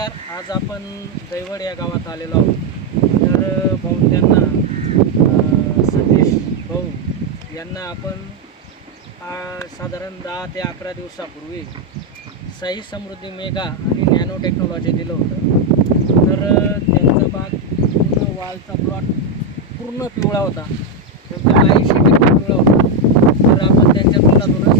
आपण दैवड या गावात आलेलो आहोत. तर भाऊ त्यांना सतीश भाऊ यांना आपण साधारण दहा ते अकरा दिवसापूर्वी साई समृद्धी मेगा आणि नॅनो टेक्नॉलॉजी दिलं होतं. तर त्यांचा बाग पूर्ण वालचा प्लॉट पूर्ण पिवळा होता. त्यांचा ऐंशी टक्के पिवळा होता तर आपण त्यांच्या तोंडातूनच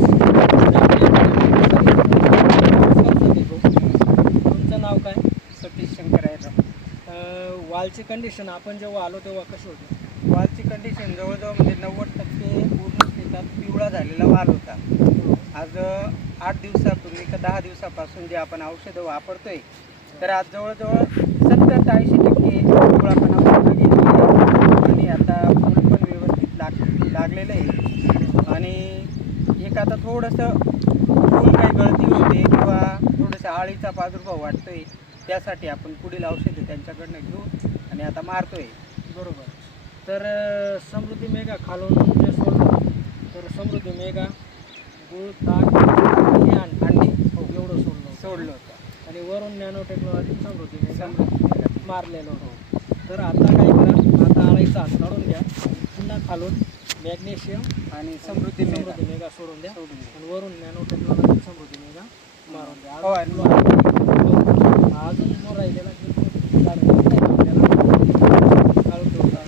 तुमचं नाव काय सतीश शंकर आहे अ, वालची कंडिशन आपण जेव्हा आलो तेव्हा कशी होती? वालची कंडिशन जवळजवळ म्हणजे नव्वद टक्के पूर्ण शेतात पिवळा झालेला वाल होता. आज आठ दिवसापूर्वी का दहा दिवसापासून जे आपण औषधं वापरतोय तर आज जवळजवळ सत्तर ते ऐंशी टक्के पिवळापणा आणि आता फूल पण व्यवस्थित लाग लागलेलं आहे. आणि एक आता थोडंसं फूल काही गळती होते किंवा थोडंसं आळीचा प्रादुर्भाव वाटतोय त्यासाठी आपण पुढील औषधं त्यांच्याकडनं घेऊ आणि आता मारतोय. बरोबर. तर समृद्धी मेगा खालून जे सोडलं तर समृद्धी मेगा गुळ ताक आणि अंड अंडे हो एवढं सोडलं. सोडलं होतं. आणि वरून nano technology Samruddhi mega Samruddhi मारलेलं होतं. तर आता काय करा आता आळाईचा हात काढून घ्या. पुन्हा खालून मॅग्नेशियम आणि समृद्धी समृद्धी मेगा सोडून द्या. सोडून द्या. आणि वरून नॅनो टेक्नॉलॉजी समृद्धी मेगा मारून द्या हो, अजून आणि जो- अजून जो राहिलेला जो झाड आहे, त्याला काढून ठेवता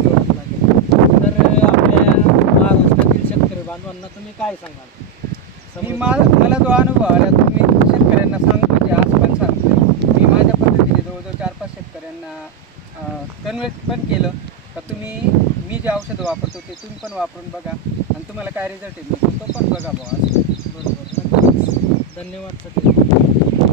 ठेवावं लागेल. तर आपल्या महाराष्ट्रातील शेतकरी बांधवांना सांगाल मी समृद्धी- मा मला जो अनुभव आला तो मी शेतकऱ्यांना सांगतो की आज पण सांगतो. मी माझ्या पद्धतीने जवळजवळ चार पाच शेतकऱ्यांना कन्व्हेट पण केलं. का तुम्ही मी जे औषधं वापरतो ते तुम्ही पण वापरून बघा. आणि तुम्हाला काय रिझल्ट येईल तो पण बघा बुवा. बरोबर. धन्यवाद सतीश